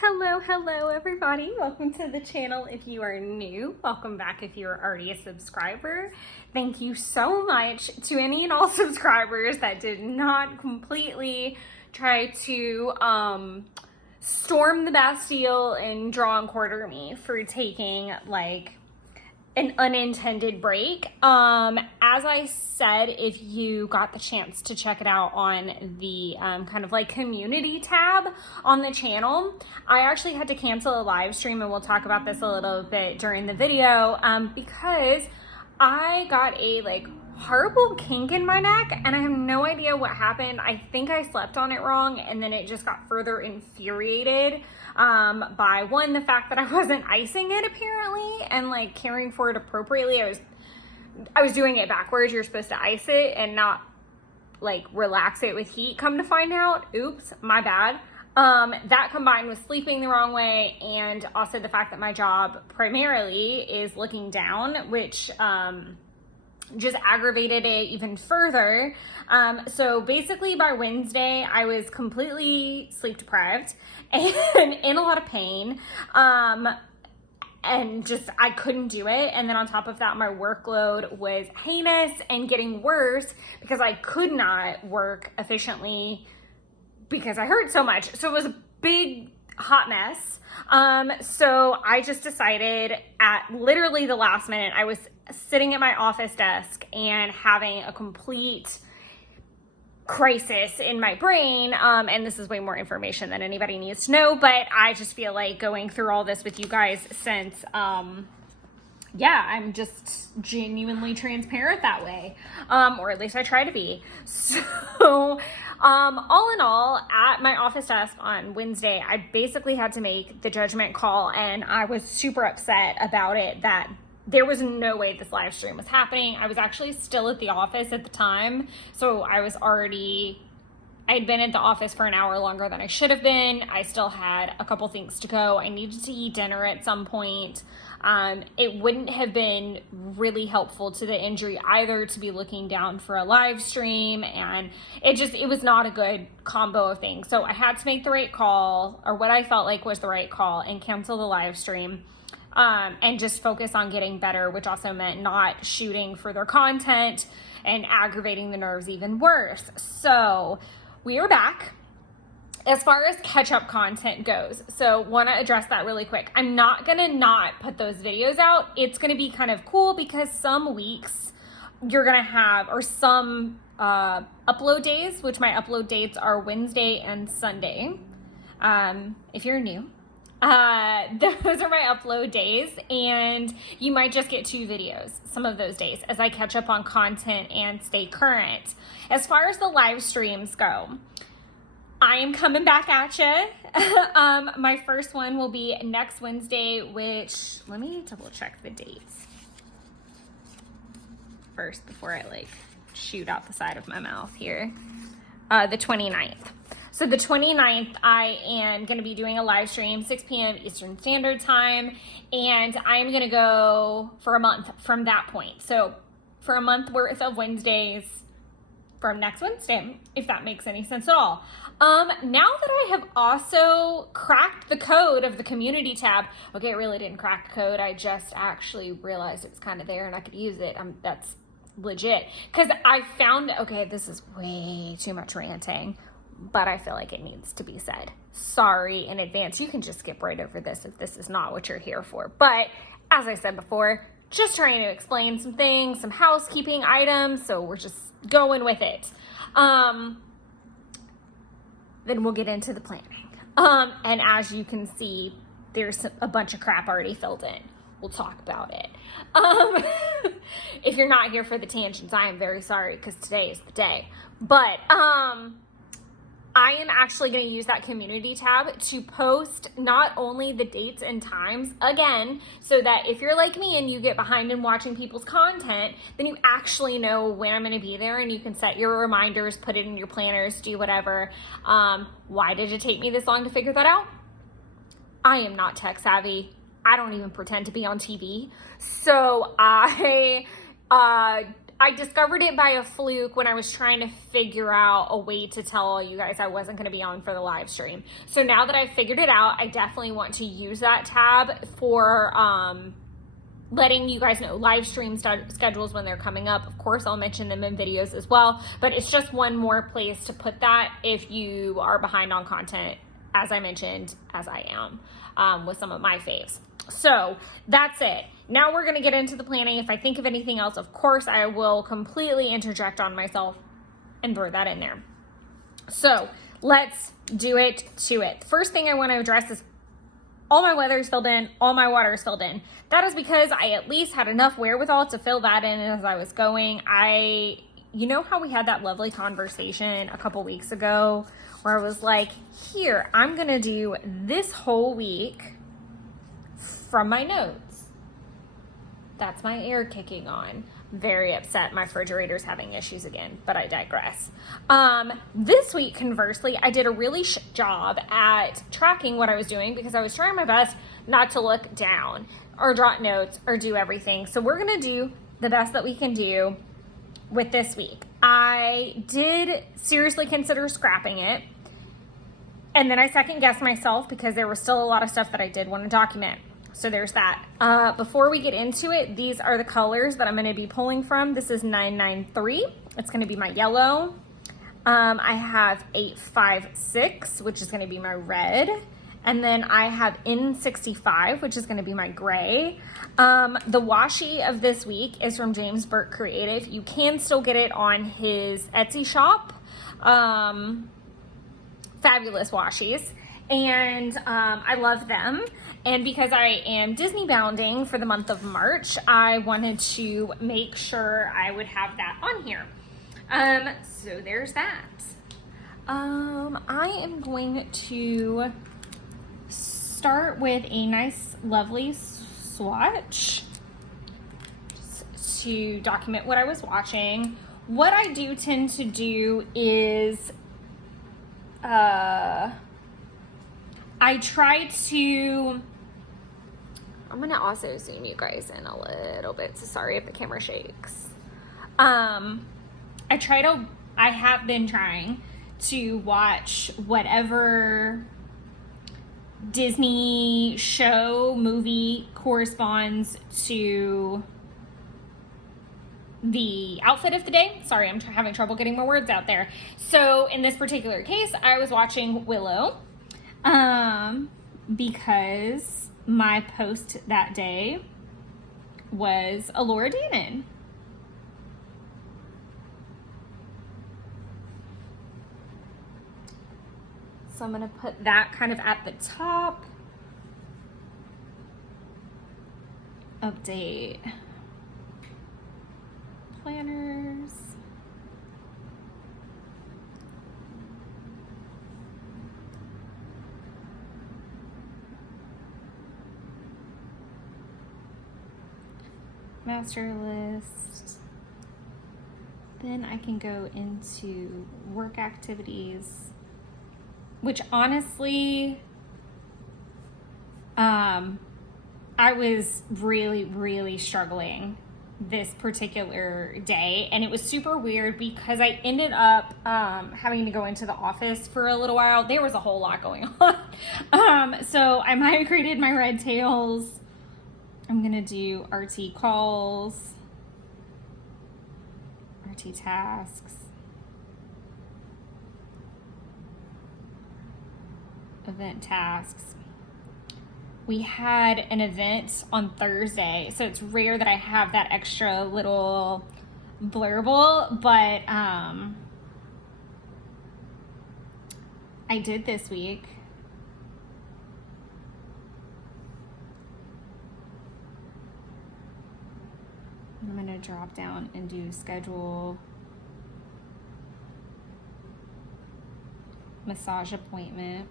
Hello everybody. Welcome to the channel if you are new. Welcome back if you are already a subscriber. Thank you so much to any and all subscribers that did not completely try to storm the Bastille and draw and quarter me for taking like an unintended break. As I said, if you got the chance to check it out on the kind of like community tab on the channel, I actually had to cancel a live stream, and we'll talk about this a little bit during the video, because I got a like horrible kink in my neck and I have no idea what happened. I think I slept on it wrong, and then it just got further infuriated by one, the fact that I wasn't icing it apparently and like caring for it appropriately. I was doing it backwards. You're supposed to ice it and not like relax it with heat. Come to find out, oops, my bad. That combined with sleeping the wrong way, and also the fact that my job primarily is looking down, which just aggravated it even further. So basically by Wednesday, I was completely sleep deprived and in a lot of pain. And just, I couldn't do it. And then on top of that, my workload was heinous and getting worse because I could not work efficiently because I hurt so much. So it was a big hot mess. So I just decided at literally the last minute, I was sitting at my office desk and having a complete crisis in my brain. And this is way more information than anybody needs to know, but I just feel like going through all this with you guys since, yeah, I'm just genuinely transparent that way. Or at least I try to be. So, all in all, at my office desk on Wednesday, I basically had to make the judgment call, and I was super upset about it that there was no way this live stream was happening. I was actually still at the office at the time. So I'd been at the office for an hour longer than I should have been. I still had a couple things to go. I needed to eat dinner at some point. It wouldn't have been really helpful to the injury either to be looking down for a live stream. And it was not a good combo of things. So I had to make the right call, or what I felt like was the right call, and cancel the live stream. And just focus on getting better, which also meant not shooting further content and aggravating the nerves even worse. So we are back. As far as catch-up content goes, so want to address that really quick. I'm not going to not put those videos out. It's going to be kind of cool because some weeks you're going to have, or some upload days, which my upload dates are Wednesday and Sunday. If you're new. Those are my upload days, and you might just get 2 videos some of those days as I catch up on content and stay current. As far as the live streams go, I am coming back at you. My first one will be next Wednesday, which, let me double check the dates first before I like shoot out the side of my mouth here. The 29th. So the 29th, I am going to be doing a live stream, 6 p.m. Eastern Standard Time, and I'm going to go for a month from that point. So for a month worth of Wednesdays from next Wednesday, if that makes any sense at all. Now that I have also cracked the code of the community tab, okay, it really didn't crack the code. I just actually realized it was kind of there and I could use it. That's legit. Because I found, okay, this is way too much ranting, but I feel like it needs to be said. Sorry in advance. You can just skip right over this if this is not what you're here for. But as I said before, just trying to explain some things, some housekeeping items. So we're just going with it. Then we'll get into the planning. And as you can see, there's a bunch of crap already filled in. We'll talk about it. If you're not here for the tangents, I am very sorry because today is the day. But, I am actually going to use that community tab to post not only the dates and times, again, so that if you're like me and you get behind in watching people's content, then you actually know when I'm going to be there and you can set your reminders, put it in your planners, do whatever. Why did it take me this long to figure that out? I am not tech savvy. I don't even pretend to be on TV. So I I discovered it by a fluke when I was trying to figure out a way to tell all you guys I wasn't going to be on for the live stream. So now that I've figured it out, I definitely want to use that tab for letting you guys know live stream schedules when they're coming up. Of course, I'll mention them in videos as well, but it's just one more place to put that if you are behind on content, as I mentioned, as I am with some of my faves. So that's it. Now we're going to get into the planning. If I think of anything else, of course, I will completely interject on myself and throw that in there. So let's do it to it. First thing I want to address is all my weather is filled in, all my water is filled in. That is because I at least had enough wherewithal to fill that in as I was going. You know how we had that lovely conversation a couple weeks ago where I was like, here, I'm going to do this whole week from my notes. That's my air kicking on. Very upset. My refrigerator's having issues again, but I digress. This week, conversely, I did a really job at tracking what I was doing because I was trying my best not to look down or jot notes or do everything. So we're going to do the best that we can do with this week. I did seriously consider scrapping it. And then I second guessed myself because there was still a lot of stuff that I did want to document. So there's that. Before we get into it, these are the colors that I'm going to be pulling from. This is 993. It's going to be my yellow. I have 856, which is going to be my red. And then I have N65, which is going to be my gray. The washi of this week is from James Burke Creative. You can still get it on his Etsy shop. Fabulous washies. And I love them. And because I am Disney bounding for the month of March, I wanted to make sure I would have that on here. So there's that. I am going to start with a nice, lovely swatch just to document what I was watching. What I do tend to do is I try to, I'm going to also zoom you guys in a little bit, so sorry if the camera shakes. I have been trying to watch whatever Disney show, movie corresponds to the outfit of the day. Sorry, I'm having trouble getting my words out there. So in this particular case, I was watching Willow because my post that day was a Laura Danon. So I'm going to put that kind of at the top. Update planners. Master list. Then I can go into work activities, which honestly, I was really struggling this particular day, and it was super weird because I ended up having to go into the office for a little while. There was a whole lot going on. So I migrated my red tails. I'm gonna do RT calls, RT tasks, event tasks. We had an event on Thursday, so it's rare that I have that extra little blurble, but I did this week. I'm going to drop down and do schedule massage appointment.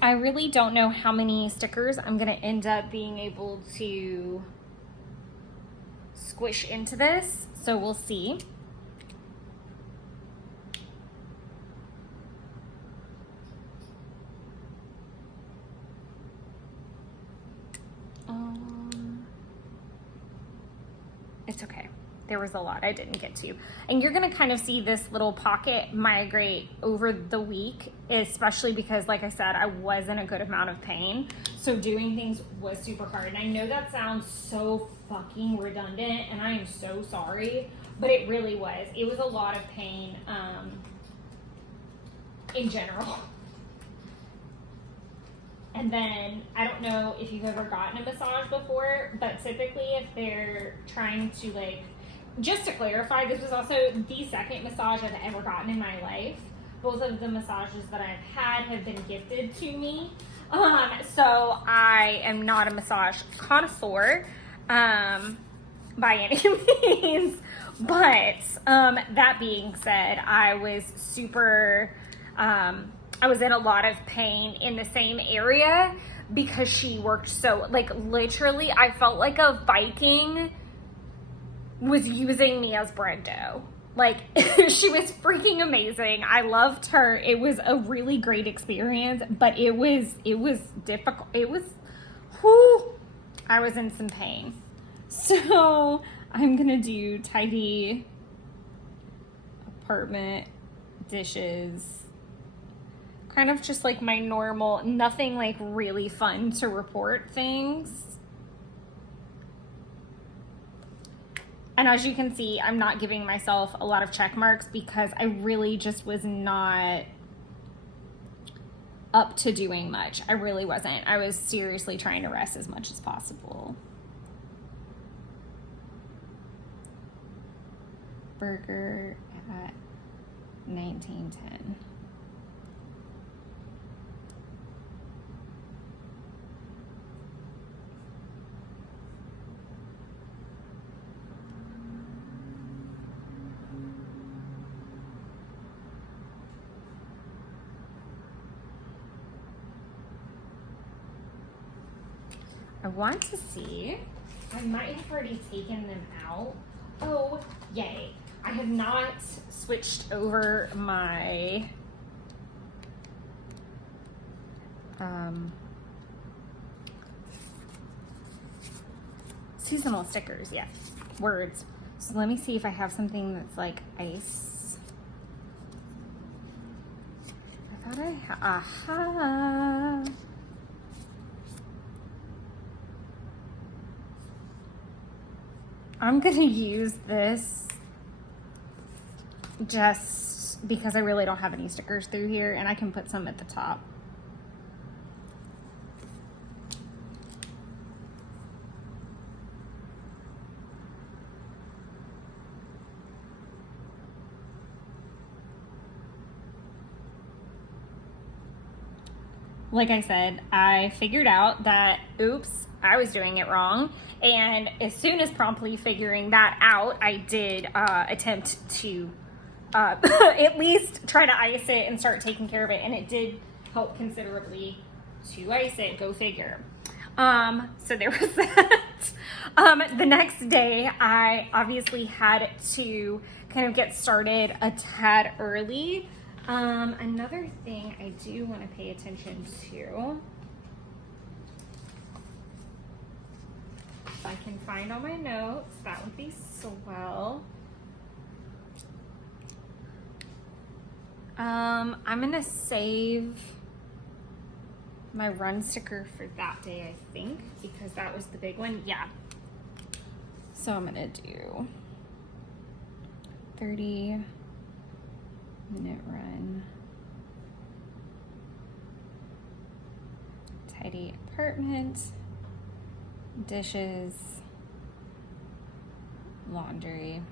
I really don't know how many stickers I'm going to end up being able to squish into this, so we'll see. there was a lot I didn't get to. And you're gonna kind of see this little pocket migrate over the week, especially because, like I said, I was in a good amount of pain. So doing things was super hard. And I know that sounds so fucking redundant, and I am so sorry, but it really was. It was a lot of pain in general. And then, I don't know if you've ever gotten a massage before, but typically if they're trying to, like, just to clarify, this was also the second massage I've ever gotten in my life. Both of the massages that I've had have been gifted to me. So I am not a massage connoisseur by any means. But that being said, I was super... I was in a lot of pain in the same area because she worked so, like, literally, I felt like a Viking was using me as bread dough. Like, she was freaking amazing. I loved her. It was a really great experience, but it was difficult. It was, whew, I was in some pain. So I'm gonna do tidy apartment, dishes, kind of just like my normal, nothing like really fun to report things. And as you can see, I'm not giving myself a lot of check marks because I really just was not up to doing much. I really wasn't. I was seriously trying to rest as much as possible. Burger at 1910. I want to see, I might have already taken them out. Oh, yay. I have not switched over my seasonal stickers, yeah, words. So let me see if I have something that's like ice. I thought I had, aha. I'm gonna use this just because I really don't have any stickers through here, and I can put some at the top. Like I said, I figured out that, oops, I was doing it wrong. And as soon as promptly figuring that out, I did attempt to at least try to ice it and start taking care of it. And it did help considerably to ice it, go figure. So there was that. The next day, I obviously had to kind of get started a tad early. Another thing I do want to pay attention to, if I can find all my notes, that would be swell. I'm gonna save my run sticker for that day, I think, because that was the big one. Yeah. So I'm gonna do 30-minute run, tidy apartment, dishes, laundry.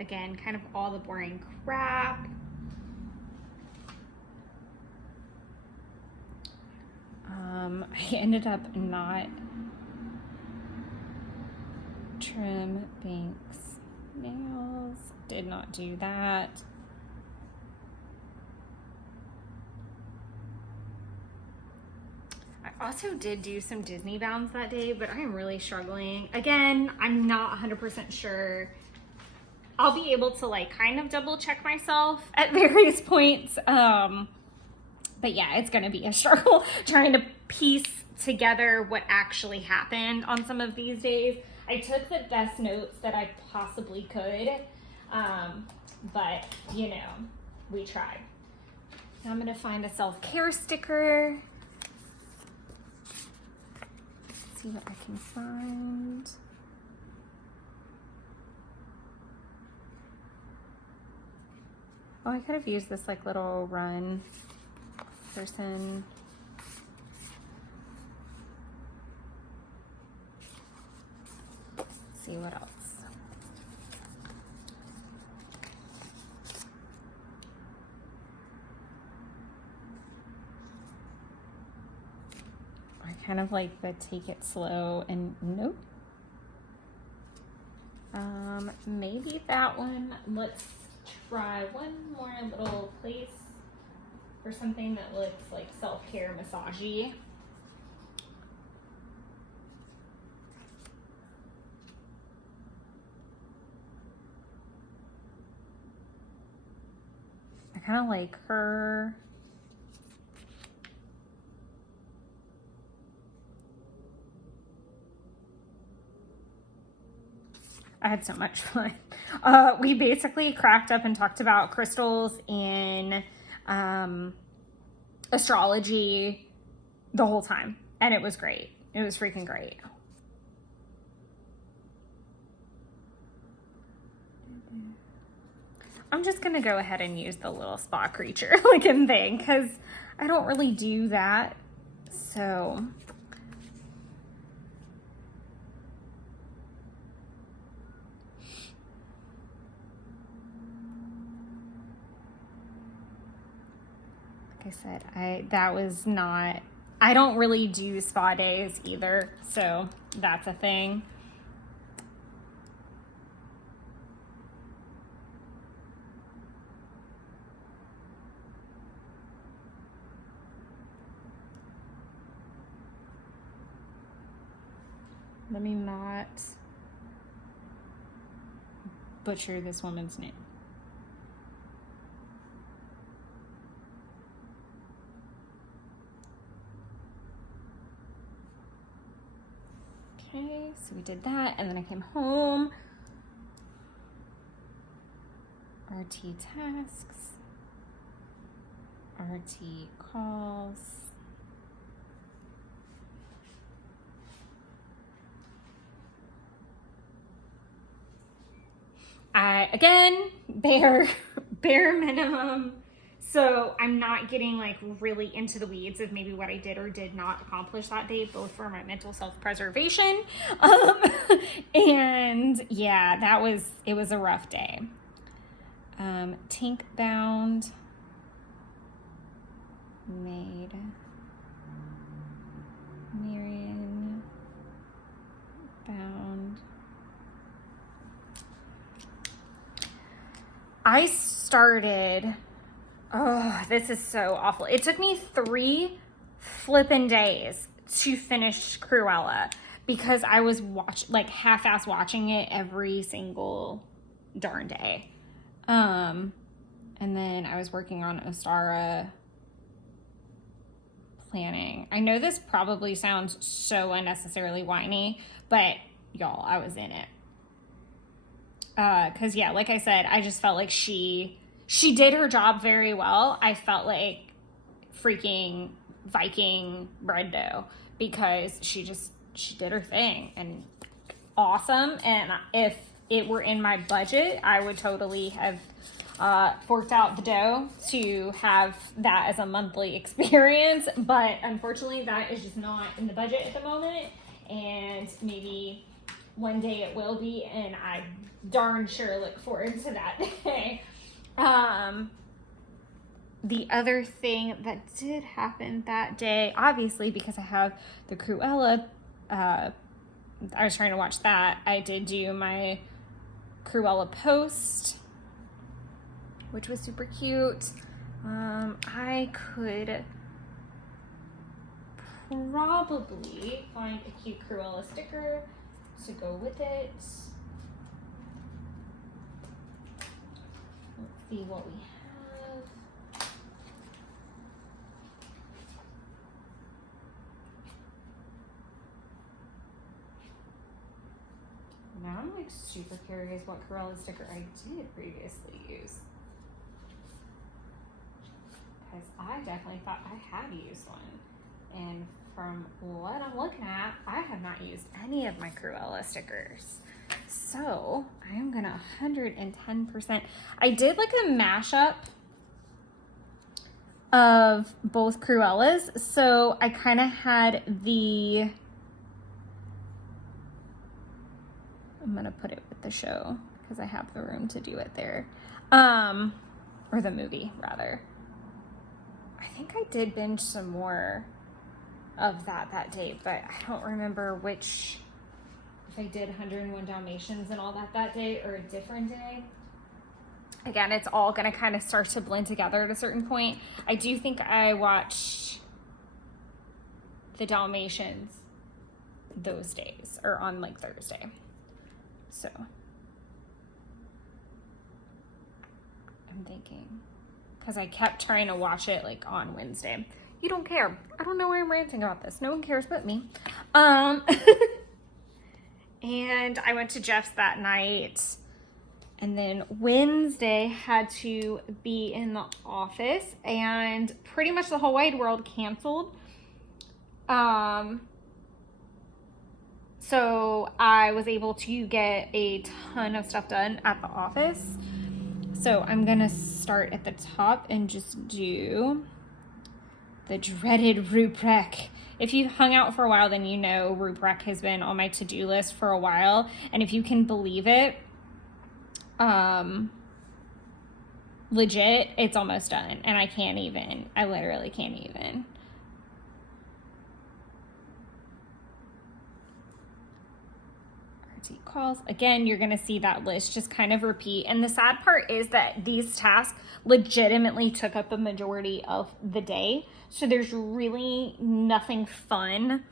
Again, kind of all the boring crap. I ended up not trim Banks nails, did not do that. I also did do some Disney bounds that day, but I am really struggling. Again, I'm not 100% sure. I'll be able to like kind of double check myself at various points. But yeah, it's gonna be a struggle trying to piece together what actually happened on some of these days. I took the best notes that I possibly could, but you know, we tried. Now I'm gonna find a self-care sticker. Let's see what I can find. Oh, I could have used this like little run person. Let's see what else. I kind of like the take it slow and nope. Maybe that one. Let's try one more little place for something that looks like self-care massagey. I kind of like her. I had so much fun. We basically cracked up and talked about crystals and astrology the whole time. And it was great. It was freaking great. I'm just going to go ahead and use the little spa creature looking thing because I don't really do that. So... I said, I don't really do spa days either, so that's a thing. Let me not butcher this woman's name. Okay, so we did that, and then I came home. RT tasks, RT calls. Again, bare minimum. So I'm not getting like really into the weeds of maybe what I did or did not accomplish that day, both for my mental self-preservation. And yeah, it was a rough day. Tink bound, made, Marion bound. I started, oh, this is so awful. It took me 3 flippin' days to finish Cruella because I was half-ass watching it every single darn day. And then I was working on Ostara planning. I know this probably sounds so unnecessarily whiny, but y'all, I was in it. Cause yeah, like I said, I just felt like she did her job very well. I felt like freaking Viking bread dough because she did her thing and awesome. And if it were in my budget, I would totally have forked out the dough to have that as a monthly experience. But unfortunately, that is just not in the budget at the moment. And maybe one day it will be, and I darn sure look forward to that day. The other thing that did happen that day, obviously because I have the Cruella, I was trying to watch that. I did do my Cruella post, which was super cute. I could probably find a cute Cruella sticker to go with it. Let's see what we have. super curious what Cruella sticker I did previously use. Because I definitely thought I had used one. And from what I'm looking at, I have not used any of my Cruella stickers. So I'm gonna 110%. I did like a mashup of both Cruellas. So I kind of had the, I'm gonna put it with the show because I have the room to do it there. Or the movie rather. I think I did binge some more of that day, but I don't remember which, if I did 101 Dalmatians and all that day or a different day. Again, it's all gonna kind of start to blend together at a certain point. I do think I watched the Dalmatians those days, or on like Thursday. So I'm thinking, because I kept trying to watch it like on Wednesday. You don't care. I don't know why I'm ranting about this. No one cares but me. And I went to Jeff's that night. And then Wednesday had to be in the office. And pretty much the whole wide world canceled. So I was able to get a ton of stuff done at the office. So I'm going to start at the top and just do the dreaded Ruprecht. If you've hung out for a while, then you know Ruprecht has been on my to-do list for a while. And if you can believe it, legit, it's almost done. And I literally can't even. RT calls. Again, you're going to see that list just kind of repeat. And the sad part is that these tasks legitimately took up a majority of the day. So there's really nothing fun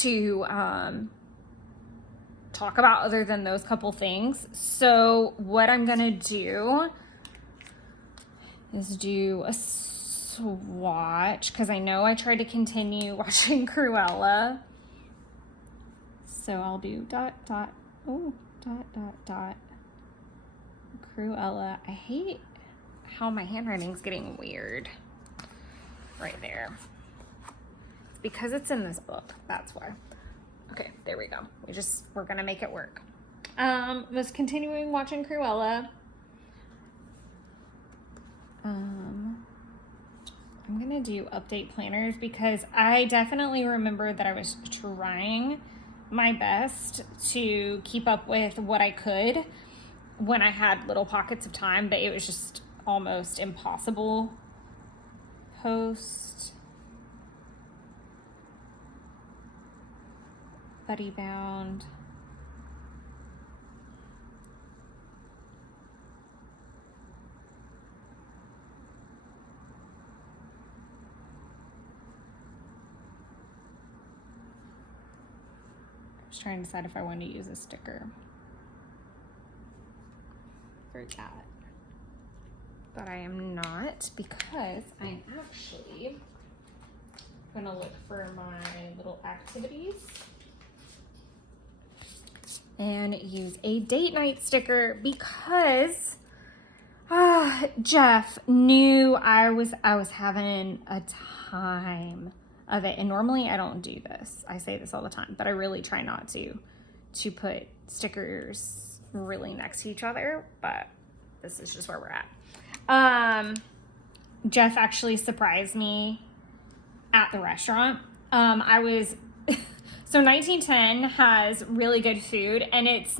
to talk about other than those couple things. So what I'm gonna do is do a swatch, because I know I tried to continue watching Cruella. So I'll do Cruella. I hate how my handwriting's getting weird right there. It's because it's in this book, that's why. Okay, there we go. We're gonna make it work. Was continuing watching Cruella. I'm gonna do update planners because I definitely remember that I was trying my best to keep up with what I could when I had little pockets of time, but it was just almost impossible. Post Buddy Bound. I was trying to decide if I wanted to use a sticker for that. But I am not, because I'm actually gonna look for my little activities and use a date night sticker because Jeff knew I was having a time of it. And normally I don't do this. I say this all the time, but I really try not to put stickers really next to each other, but this is just where we're at. Jeff actually surprised me at the restaurant. So 1910 has really good food, and it's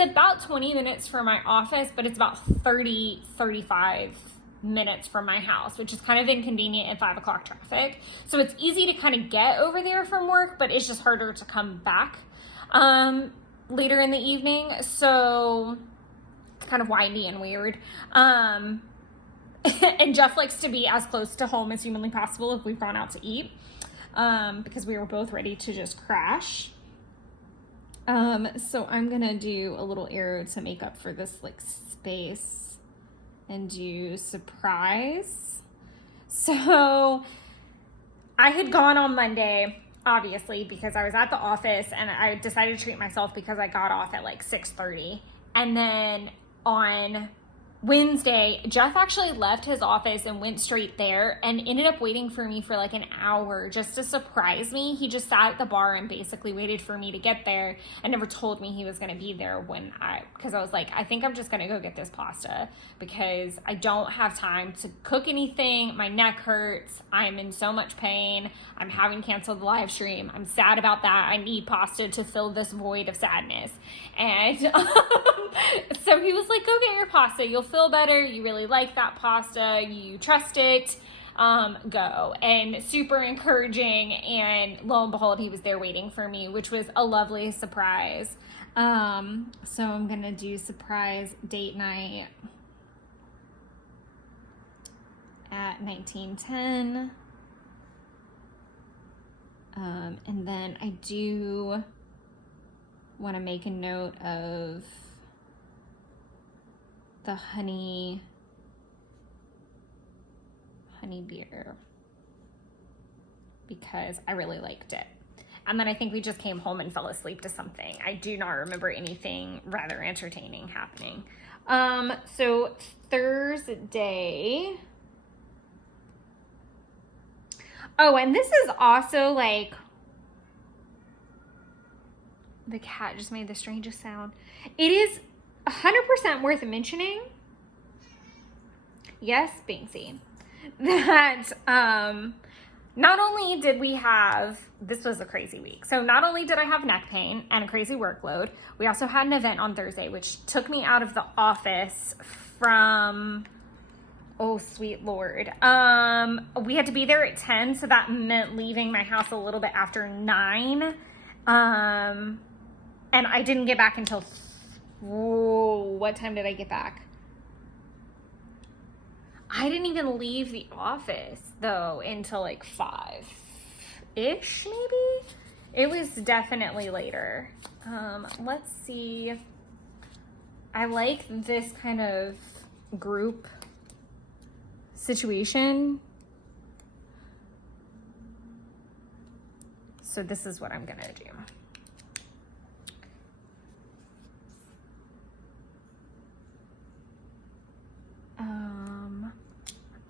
about 20 minutes from my office, but it's about 35 minutes from my house, which is kind of inconvenient in 5 o'clock traffic. So it's easy to kind of get over there from work, but it's just harder to come back later in the evening. So it's kind of windy and weird. And Jeff likes to be as close to home as humanly possible if we've gone out to eat. Because we were both ready to just crash. So I'm gonna do a little arrow to make up for this like space and do surprise. So I had gone on Monday obviously, because I was at the office and I decided to treat myself because I got off at like 6:30. And then on Wednesday, Jeff actually left his office and went straight there and ended up waiting for me for like an hour just to surprise me. He just sat at the bar and basically waited for me to get there and never told me he was going to be there because I was like, I think I'm just going to go get this pasta because I don't have time to cook anything. My neck hurts. I'm in so much pain. I'm having canceled the live stream. I'm sad about that. I need pasta to fill this void of sadness. And so he was like, go get your pasta. You'll feel better. You really like that pasta. You trust it. Go. And super encouraging. And lo and behold, he was there waiting for me, which was a lovely surprise. So I'm going to do surprise date night at 19:10. And then I do want to make a note of the honey beer because I really liked it. And then I think we just came home and fell asleep to something. I do not remember anything rather entertaining happening. So Thursday. Oh, and this is also like, the cat just made the strangest sound. It is 100% worth mentioning. Yes, Banksy. That not only did we have, this was a crazy week. So not only did I have neck pain and a crazy workload, we also had an event on Thursday, which took me out of the office from, oh, sweet Lord. We had to be there at 10, so that meant leaving my house a little bit after 9. And I didn't get back until, what time did I get back? I didn't even leave the office, though, until like 5-ish, maybe? It was definitely later. Let's see. I like this kind of group situation. So this is what I'm gonna do.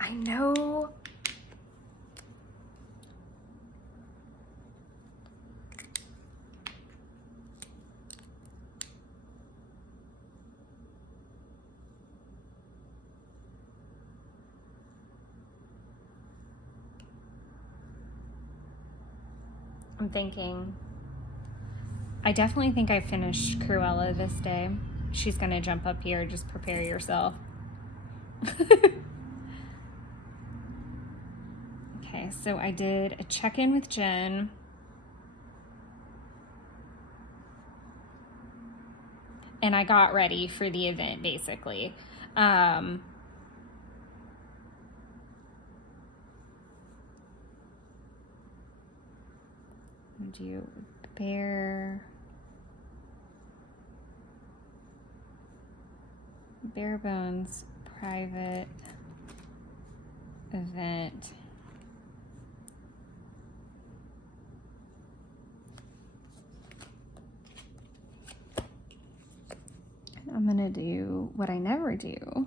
I know I'm thinking, I definitely think I finished Cruella this day. She's gonna jump up here, just prepare yourself. Okay, so I did a check-in with Jen. And I got ready for the event, basically. Do bare bones private event. I'm gonna do what I never do,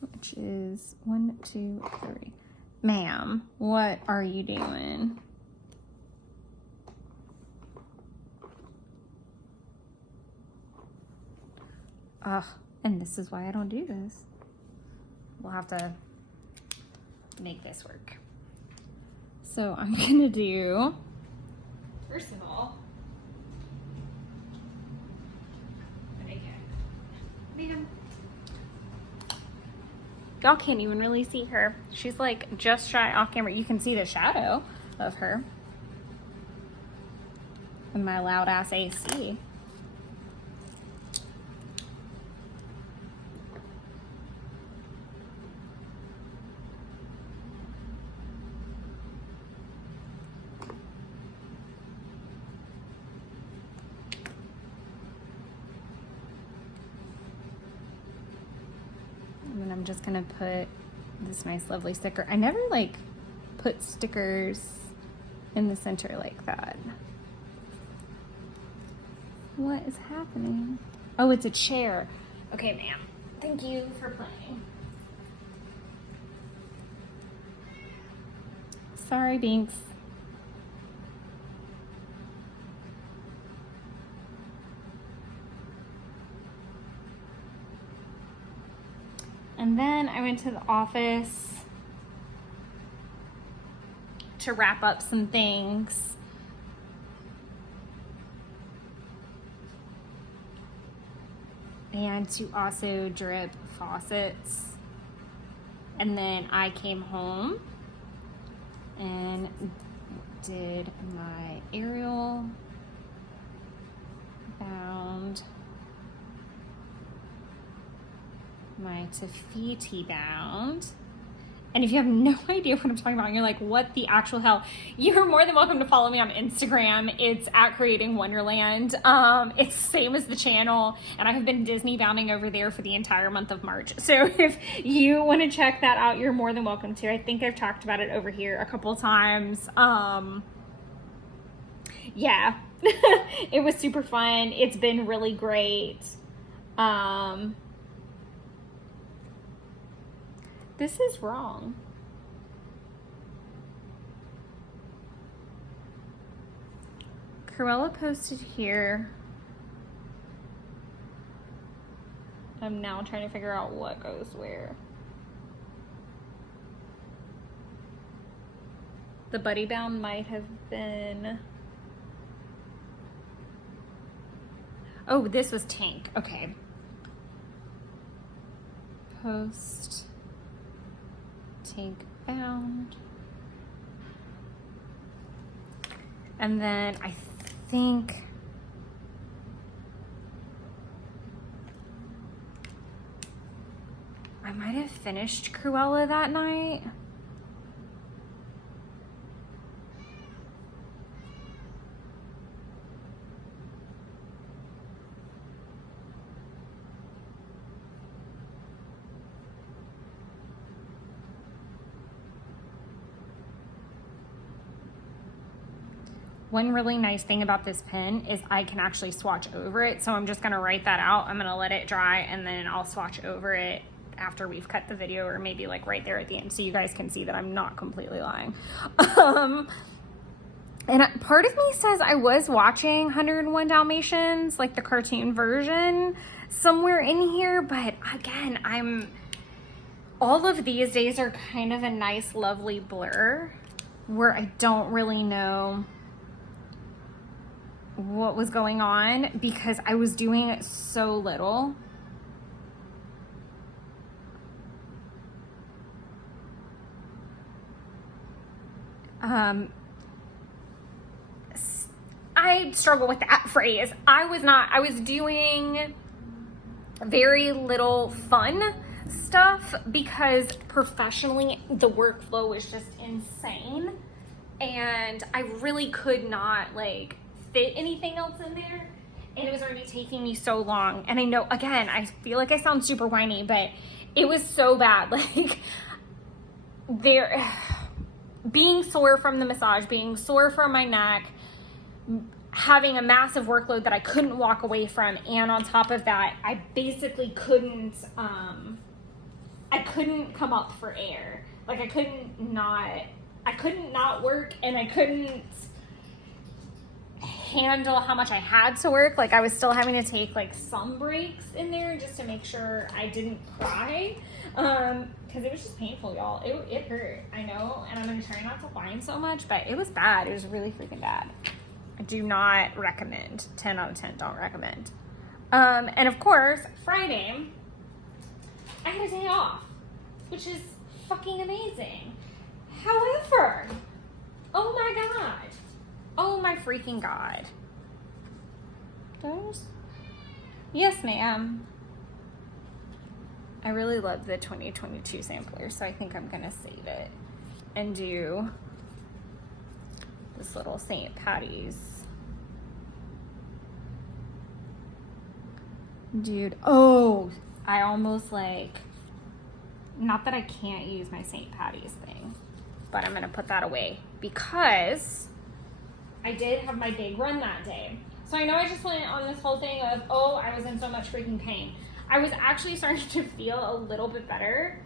which is 1, 2, 3. Ma'am, what are you doing? Ugh, and this is why I don't do this. We'll have to make this work. So I'm gonna do, first of all, man, y'all can't even really see her. She's like just shy off camera. You can see the shadow of her in my loud ass AC. And I'm just gonna put this nice lovely sticker. I never like put stickers in the center like that. What is happening? Oh, it's a chair. Okay, ma'am. Thank you for playing. Sorry, Binks. And then I went to the office to wrap up some things. And to also drip faucets. And then I came home and did my aerial bound, my Tafiti bound. And if you have no idea what I'm talking about and you're like, what the actual hell, you're more than welcome to follow me on Instagram. It's at Creating Wonderland. It's the same as the channel, and I have been Disney bounding over there for the entire month of March. So if you want to check that out, you're more than welcome to. I think I've talked about it over here a couple of times. Yeah, it was super fun. It's been really great. This is wrong. Cruella posted here. I'm now trying to figure out what goes where. The buddy bound might have been... Oh, this was Tank. Okay. Post... Tank bound. And then I think I might have finished Cruella that night. One really nice thing about this pen is I can actually swatch over it. So I'm just gonna write that out. I'm gonna let it dry and then I'll swatch over it after we've cut the video, or maybe like right there at the end, so you guys can see that I'm not completely lying. And part of me says I was watching 101 Dalmatians, like the cartoon version, somewhere in here, but again, all of these days are kind of a nice, lovely blur where I don't really know what was going on because I was doing so little. I struggle with that phrase. I was doing very little fun stuff because professionally the workflow was just insane and I really could not like fit anything else in there, and it was already taking me so long. And I know, again, I feel like I sound super whiny, but it was so bad. Like, being sore from the massage, being sore from my neck, having a massive workload that I couldn't walk away from, and on top of that, I basically couldn't come up for air. Like, I couldn't not work, and I couldn't handle how much I had to work. Like, I was still having to take like some breaks in there just to make sure I didn't cry, because it was just painful, y'all. It hurt, I know, and I'm gonna try not to whine so much, but it was bad. It was really freaking bad. I do not recommend. 10 out of 10 don't recommend. And of course, Friday I had a day off, which is fucking amazing. However, oh my god, oh my freaking god. Yes, ma'am. I really love the 2022 sampler, so I think I'm gonna save it and do this little St. Patty's. Dude, oh, I almost like, not that I can't use my St. Patty's thing, but I'm gonna put that away because I did have my big run that day. So I know I just went on this whole thing of, oh, I was in so much freaking pain. I was actually starting to feel a little bit better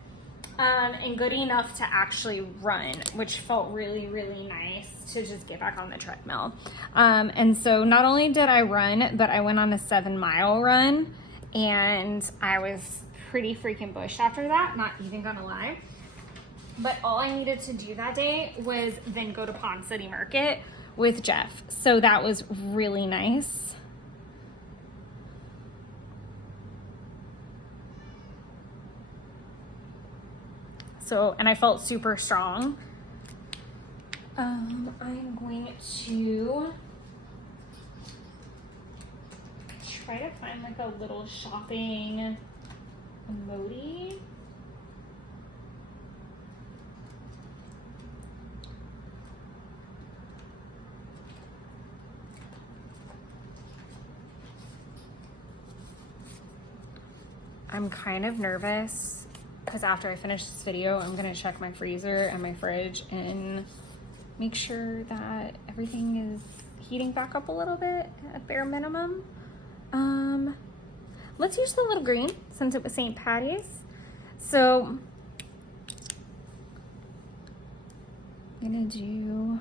and good enough to actually run, which felt really, really nice to just get back on the treadmill. And so not only did I run, but I went on a 7-mile run, and I was pretty freaking bushed after that, not even gonna lie. But all I needed to do that day was then go to Pond City Market with Jeff. So that was really nice. So, and I felt super strong. I'm going to try to find like a little shopping emoji. I'm kind of nervous because after I finish this video, I'm gonna check my freezer and my fridge and make sure that everything is heating back up a little bit at bare minimum. Let's use the little green since it was St. Patty's. So I'm gonna do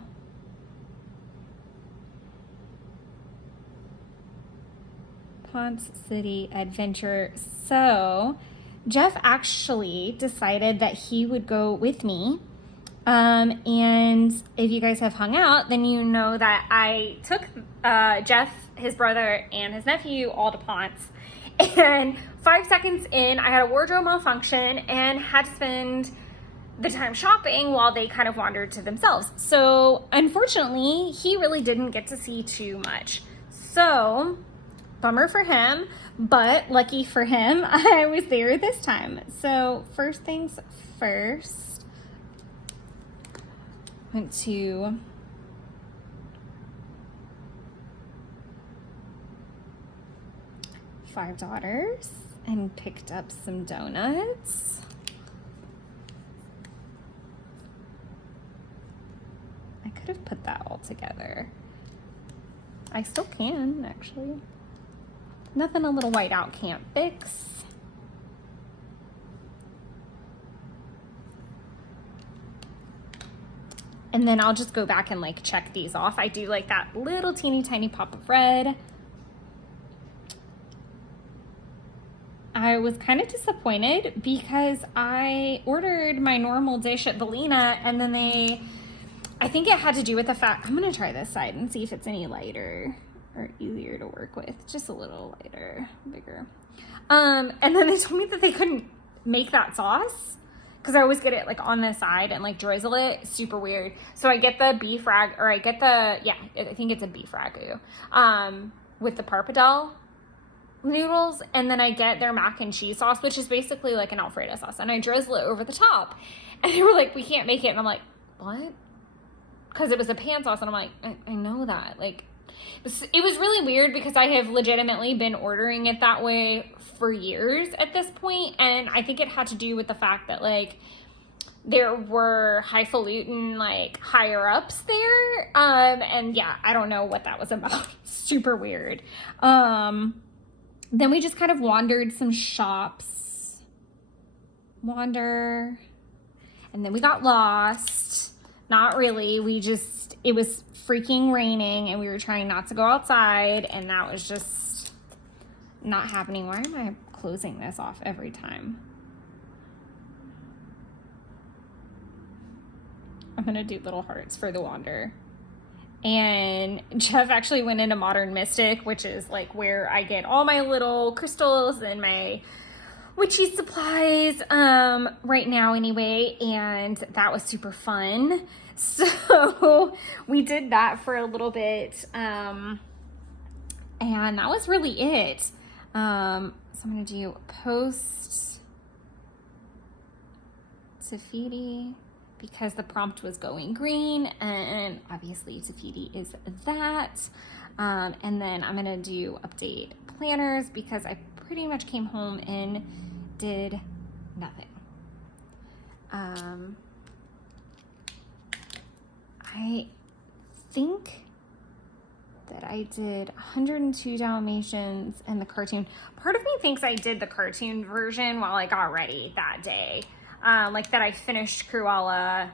Pond City Adventure. So Jeff actually decided that he would go with me. And if you guys have hung out, then you know that I took Jeff, his brother, and his nephew all to Ponce. And 5 seconds in, I had a wardrobe malfunction and had to spend the time shopping while they kind of wandered to themselves. So unfortunately, he really didn't get to see too much. So bummer for him, but lucky for him, I was there this time. So first things first, went to Five Daughters and picked up some donuts. I could have put that all together. I still can, actually. Nothing a little whiteout can't fix. And then I'll just go back and like check these off. I do like that little teeny tiny pop of red. I was kind of disappointed because I ordered my normal dish at Valina, and then I think it had to do with the fact, I'm gonna try this side and see if it's any lighter or easier to work with. Just a little lighter, bigger. And then they told me that they couldn't make that sauce because I always get it like on the side and like drizzle it. Super weird. So I get the beef ragu, or I get the, yeah, I think it's a beef ragu with the pappardelle noodles, and then I get their mac and cheese sauce, which is basically like an Alfredo sauce, and I drizzle it over the top. And they were like, we can't make it. And I'm like, what? Because it was a pan sauce, and I'm like, I know that. Like, it was really weird because I have legitimately been ordering it that way for years at this point, and I think it had to do with the fact that like there were highfalutin like higher ups there, and yeah, I don't know what that was about. Super weird. Then we just kind of wandered some shops, and then we got lost. Not really. It was freaking raining and we were trying not to go outside, and that was just not happening. Why am I closing this off every time? I'm gonna do little hearts for the wander. And Jeff actually went into Modern Mystic, which is like where I get all my little crystals and my witchy supplies right now anyway, and that was super fun. So we did that for a little bit, and that was really it. So I'm gonna do post Tafiti because the prompt was going green, and obviously Tafiti is that. And then I'm gonna do update planners because I pretty much came home and did nothing. I think that I did 102 Dalmatians and the cartoon. Part of me thinks I did the cartoon version while I got ready that day. Like that I finished Cruella,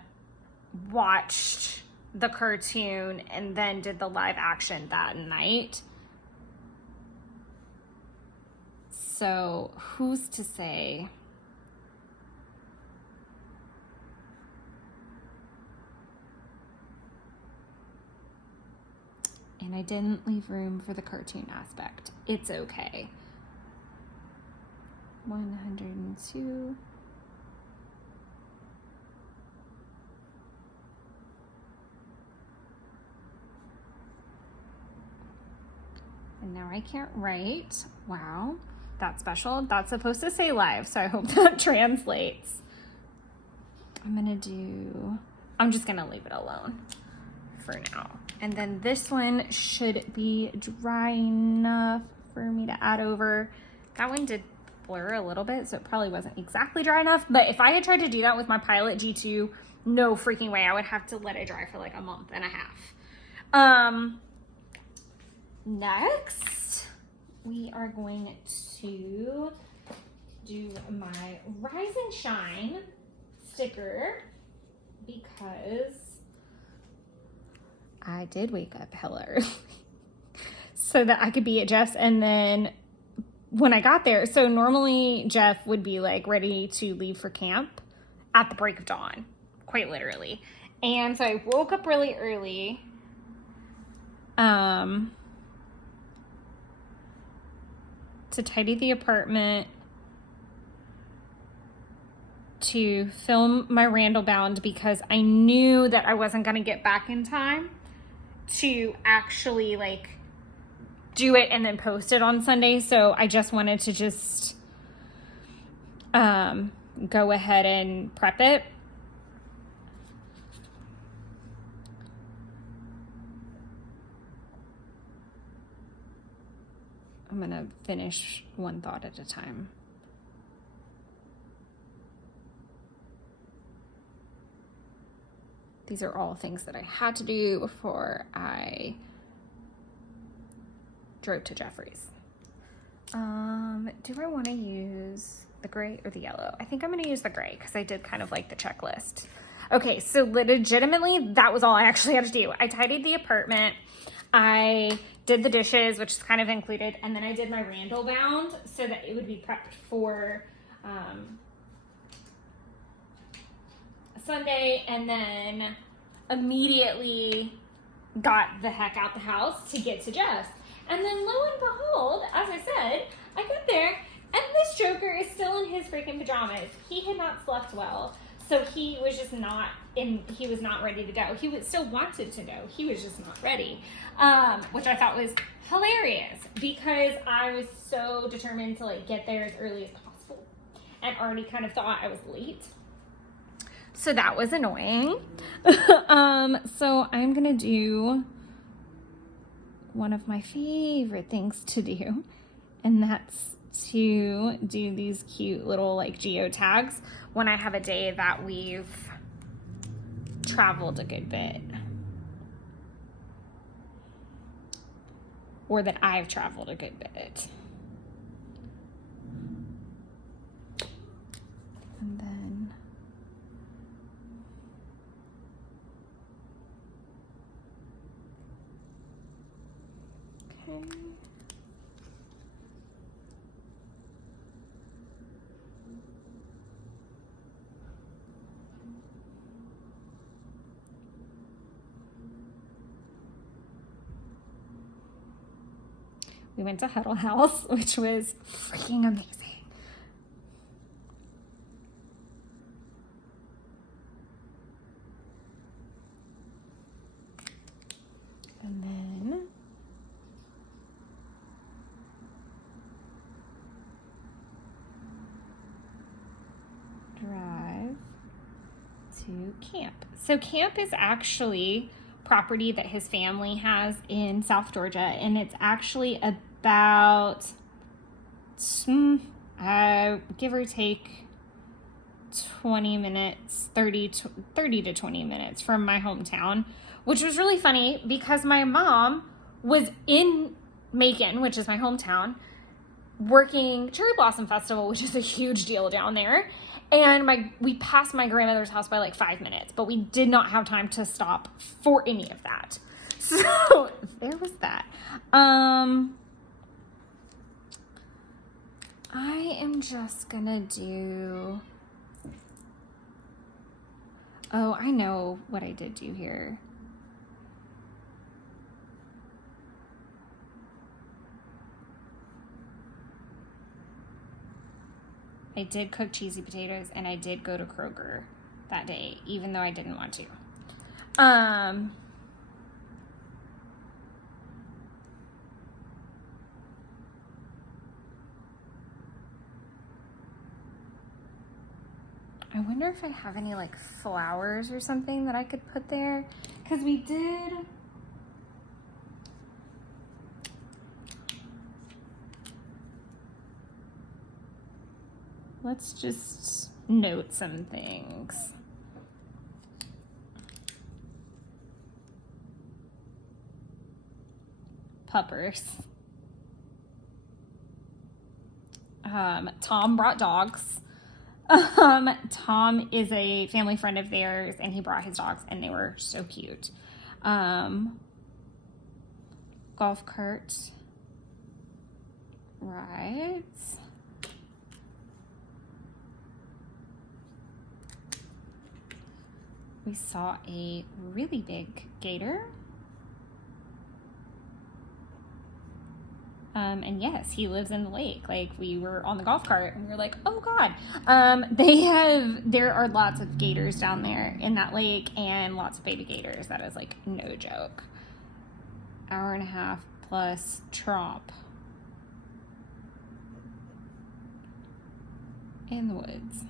watched the cartoon, and then did the live action that night. So who's to say? And I didn't leave room for the cartoon aspect. It's okay. 102. And now I can't write. Wow, that's special. That's supposed to say live, so I hope that translates. I'm just gonna leave it alone for now. And then this one should be dry enough for me to add over. That one did blur a little bit, so it probably wasn't exactly dry enough, but if I had tried to do that with my Pilot G2, no freaking way. I would have to let it dry for like a month and a half. Next, we are going to do my Rise and Shine sticker because I did wake up hella early so that I could be at Jeff's. And then when I got there, so normally Jeff would be like ready to leave for camp at the break of dawn, quite literally. And so I woke up really early. To tidy the apartment, to film my Randall Bound because I knew that I wasn't going to get back in time to actually like do it and then post it on Sunday. So I just wanted to just go ahead and prep it. I'm gonna finish one thought at a time. These are all things that I had to do before I drove to Jeffrey's. Do I want to use the gray or the yellow? I think I'm gonna use the gray because I did kind of like the checklist. Okay, so legitimately, that was all I actually had to do. I tidied the apartment. I did the dishes, which is kind of included, and then I did my Randall Bound so that it would be prepped for Sunday, and then immediately got the heck out the house to get to Jeff's. And then lo and behold, as I said, I got there, and this joker is still in his freaking pajamas. He had not slept well, so he was just not he was not ready to go. He would still wanted to go. He was just not ready, which I thought was hilarious because I was so determined to like get there as early as possible and already kind of thought I was late. So that was annoying. So I'm going to do one of my favorite things to do, and that's to do these cute little like geotags when I have a day that we've traveled a good bit, or that I've traveled a good bit. And then okay. We went to Huddle House, which was freaking amazing. And then drive to camp. So camp is actually property that his family has in South Georgia, and it's actually about give or take 20 minutes, 30 to 20 minutes from my hometown, which was really funny because my mom was in Macon, which is my hometown, working Cherry Blossom Festival, which is a huge deal down there. And we passed my grandmother's house by like 5 minutes, but we did not have time to stop for any of that. So there was that. I am just gonna do, oh, I know what I did do here. I did cook cheesy potatoes, and I did go to Kroger that day, even though I didn't want to. I wonder if I have any like flowers or something that I could put there, because we did. Let's just note some things. Puppers. Tom brought dogs. Tom is a family friend of theirs, and he brought his dogs, and they were so cute. Golf cart. Right. We saw a really big gator. And yes, he lives in the lake. Like, we were on the golf cart and we were like, oh God. There are lots of gators down there in that lake, and lots of baby gators. That is like no joke. Hour and a half plus tromp in the woods.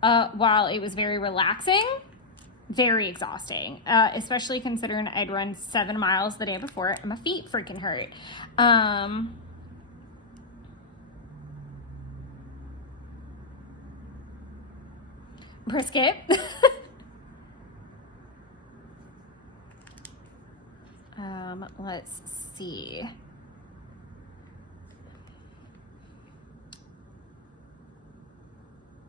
While it was very relaxing, very exhausting, especially considering I'd run 7 miles the day before and my feet freaking hurt. Brisket. Let's see.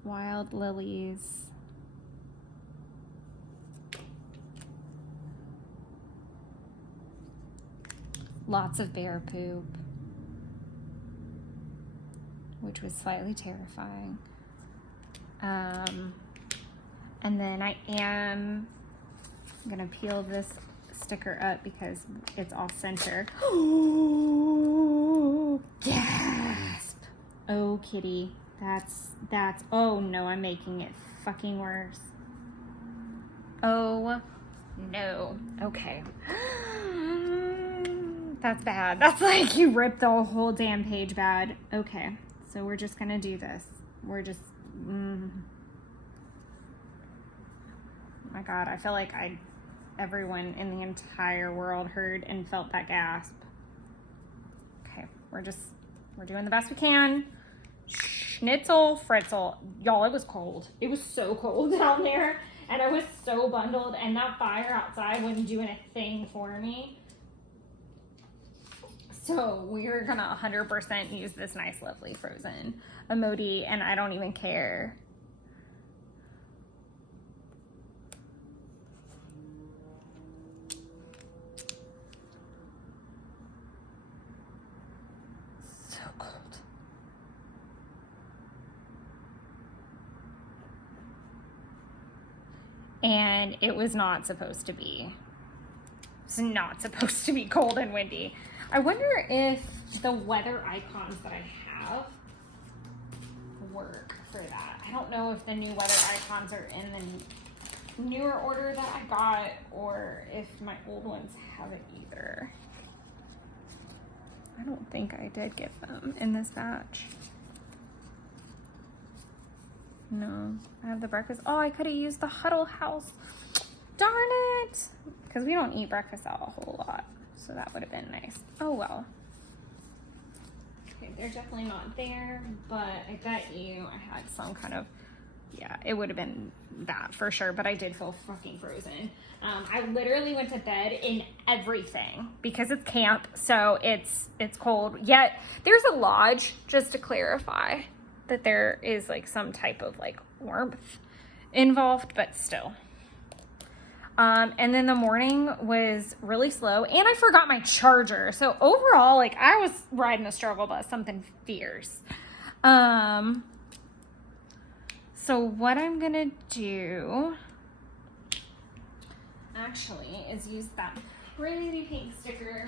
Wild lilies. Lots of bear poop, which was slightly terrifying. And then I am gonna peel this sticker up because it's off center. Gasp! Oh, kitty. That's, oh no, I'm making it fucking worse. Oh no. Okay. That's bad. That's like you ripped the whole damn page bad. Okay, so we're just gonna do this. We're just, oh my God, I feel like everyone in the entire world heard and felt that gasp. Okay, we're doing the best we can. Schnitzel, fritzel. Y'all, it was cold. It was so cold down there, and I was so bundled, and that fire outside wasn't doing a thing for me. So we're gonna 100% use this nice, lovely frozen emoji, and I don't even care. So cold. And it was not supposed to be. It's not supposed to be cold and windy. I wonder if the weather icons that I have work for that. I don't know if the new weather icons are in the newer order that I got, or if my old ones haven't either. I don't think I did get them in this batch. No, I have the breakfast. Oh, I could have used the Huddle House. Darn it! Because we don't eat breakfast out a whole lot. So that would have been nice. Oh well. Okay, they're definitely not there, but I bet you I had some kind of yeah, it would have been that for sure, but I did feel fucking frozen. I literally went to bed in everything because it's camp, so it's cold. Yet there's a lodge, just to clarify, that there is like some type of like warmth involved, but still. And then the morning was really slow, and I forgot my charger. So overall, like, I was riding a struggle bus, something fierce. So what I'm gonna do actually is use that pretty pink sticker.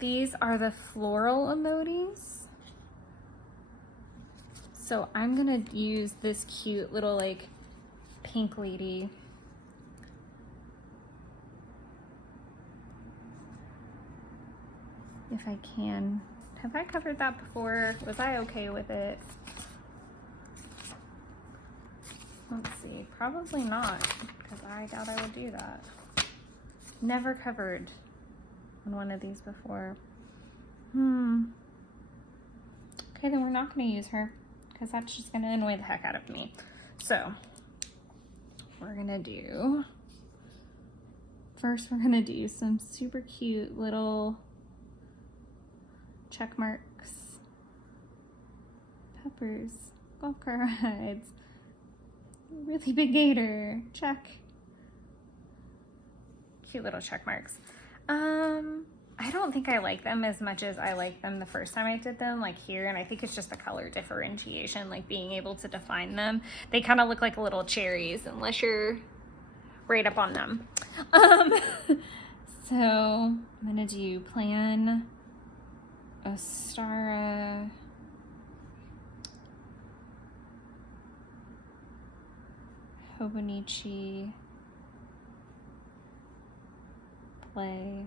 These are the floral emojis. So I'm gonna use this cute little like pink lady. If I can. Have I covered that before? Was I okay with it? Let's see, probably not, because I doubt I would do that. Never covered on one of these before. Okay, then we're not gonna use her, because that's just gonna annoy the heck out of me. So, we're gonna do, first we're gonna do some super cute little check marks, peppers, golf cart rides, really big gator, check. Cute little check marks. I don't think I like them as much as I liked them the first time I did them, like here, and I think it's just the color differentiation, like being able to define them. They kind of look like little cherries unless you're right up on them. So I'm gonna do Plan Ostara, Hobonichi, Play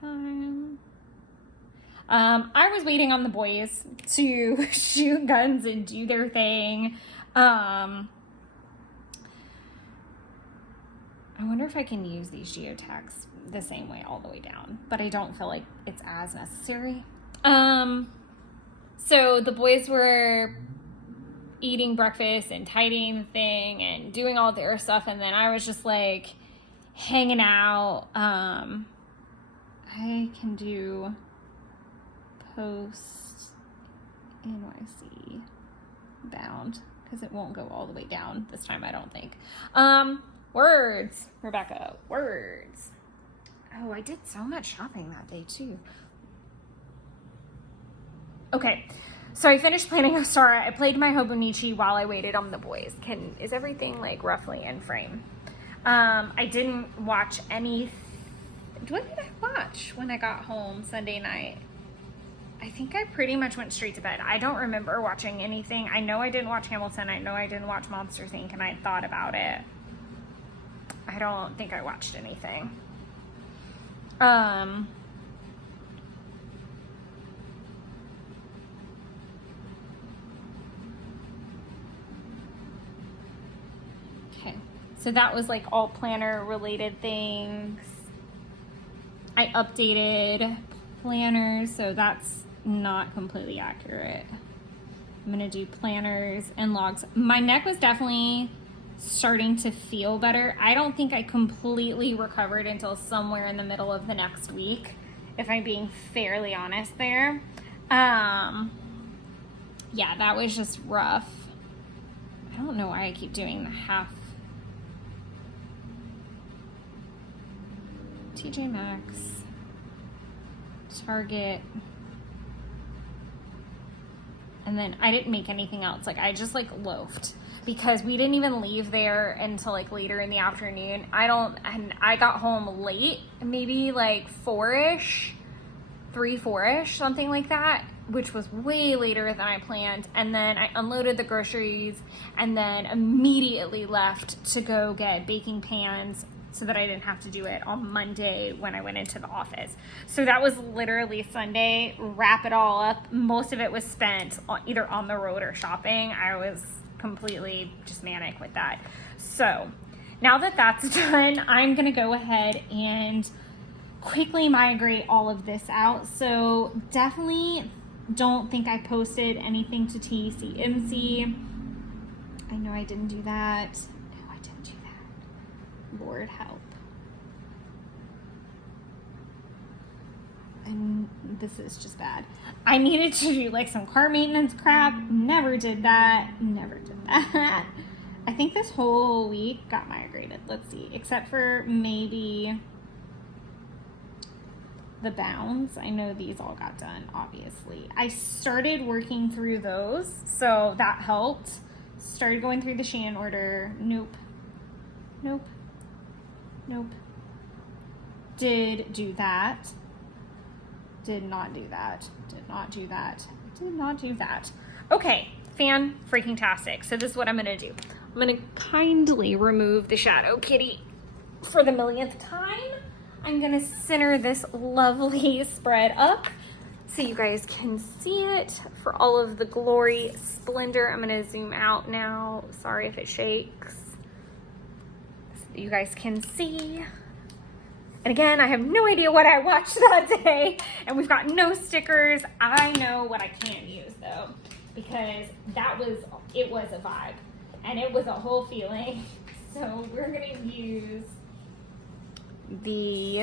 Time. I was waiting on the boys to shoot guns and do their thing. I wonder if I can use these geotags the same way all the way down, but I don't feel like it's as necessary. So the boys were eating breakfast and tidying the thing and doing all their stuff, and then I was just like hanging out. I can do post NYC bound because it won't go all the way down this time, I don't think. Words, Rebecca, words. Oh, I did so much shopping that day too. Okay, so I finished planning Ostara. I played my Hobonichi while I waited on the boys. Is everything like roughly in frame? I didn't watch any. What did I watch when I got home Sunday night? I think I pretty much went straight to bed. I don't remember watching anything. I know I didn't watch Hamilton. I know I didn't watch Monsters, Inc. and I thought about it. I don't think I watched anything. Okay, so that was like all planner related things. I updated planners, so that's not completely accurate. I'm gonna do planners and logs. My neck was definitely starting to feel better. I don't think I completely recovered until somewhere in the middle of the next week, if I'm being fairly honest there. Yeah, that was just rough. I don't know why I keep doing the half. TJ Maxx, Target, and then I didn't make anything else. Like, I just like loafed because we didn't even leave there until like later in the afternoon. And I got home late, maybe like 4-ish, 4-ish, something like that, which was way later than I planned. And then I unloaded the groceries and then immediately left to go get baking pans so that I didn't have to do it on Monday when I went into the office. So that was literally Sunday, wrap it all up. Most of it was spent either on the road or shopping. I was completely just manic with that. So now that that's done, I'm gonna go ahead and quickly migrate all of this out. So definitely don't think I posted anything to TCMC. I know I didn't do that. No, I didn't do that. Lord help. And this is just bad. I needed to do like some car maintenance crap. Never did that. Never did that. I think this whole week got migrated. Let's see. Except for maybe the bounds. I know these all got done, obviously. I started working through those, so that helped. Started going through the Shan order. Nope. Nope. Nope. Did do that. Did not do that. Did not do that. Did not do that. Okay, fan-freaking-tastic. So this is what I'm gonna do. I'm gonna kindly remove the shadow kitty for the millionth time. I'm gonna center this lovely spread up so you guys can see it for all of the glory, splendor. I'm gonna zoom out now. Sorry if it shakes. So you guys can see. And again, I have no idea what I watched that day, and we've got no stickers. I know what I can't use though, because it was a vibe, and it was a whole feeling. So we're gonna use the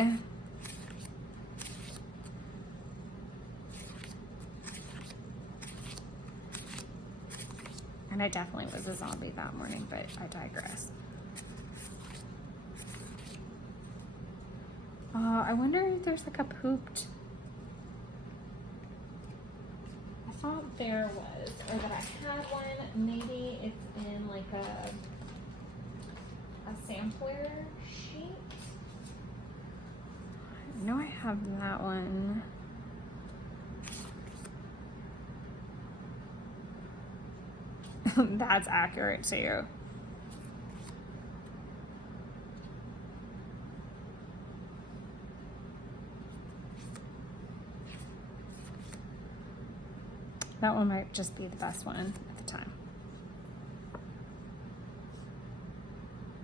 and I definitely was a zombie that morning, but I digress. I wonder if there's like a pooped. I thought there was, or that I had one. Maybe it's in like a sampler sheet. I know I have that one. That's accurate too. That one might just be the best one at the time.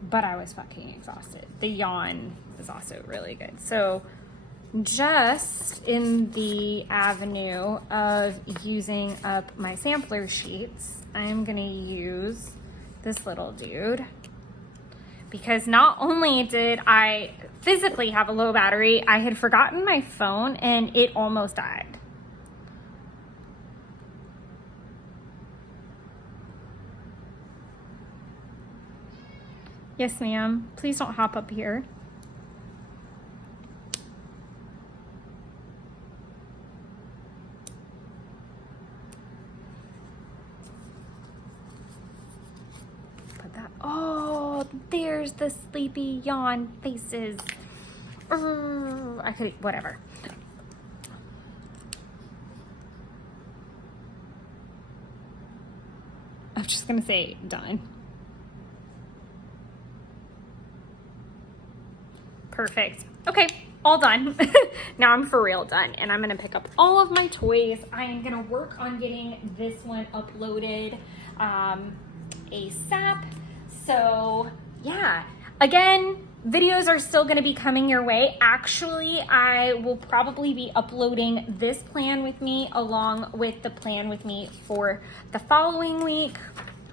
But I was fucking exhausted. The yawn was also really good. So just in the avenue of using up my sampler sheets, I'm gonna use this little dude. Because not only did I physically have a low battery, I had forgotten my phone and it almost died. Yes, ma'am. Please don't hop up here. Put that. Oh, there's the sleepy yawn faces. I could, whatever. I'm just gonna say done. Perfect. Okay, all done. Now I'm for real done, and I'm gonna pick up all of my toys. I am gonna work on getting this one uploaded ASAP. So yeah, again, videos are still gonna be coming your way. Actually, I will probably be uploading this plan with me along with the plan with me for the following week,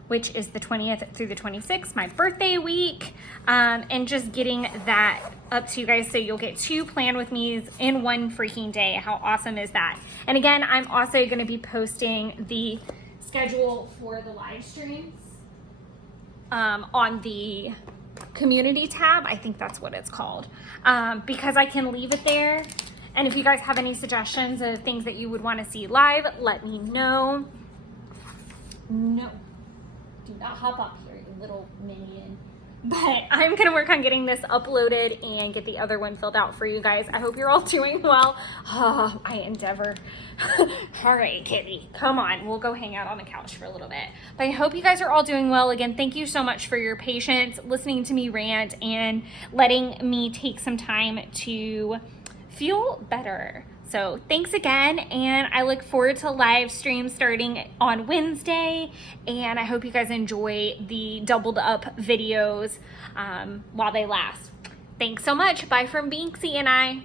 which is the 20th through the 26th, my birthday week, and just getting that up to you guys so you'll get 2 plan with me's in one freaking day. How awesome is that? And again, I'm also gonna be posting the schedule for the live streams on the community tab. I think that's what it's called, because I can leave it there. And if you guys have any suggestions of things that you would wanna see live, let me know. No. Do not hop up here, you little minion. But I'm gonna work on getting this uploaded and get the other one filled out for you guys. I hope you're all doing well. Oh, I endeavor. All right, kitty, come on. We'll go hang out on the couch for a little bit. But I hope you guys are all doing well. Again, thank you so much for your patience, listening to me rant, and letting me take some time to feel better. So thanks again, and I look forward to live stream starting on Wednesday, and I hope you guys enjoy the doubled up videos while they last. Thanks so much. Bye from Binksy and I.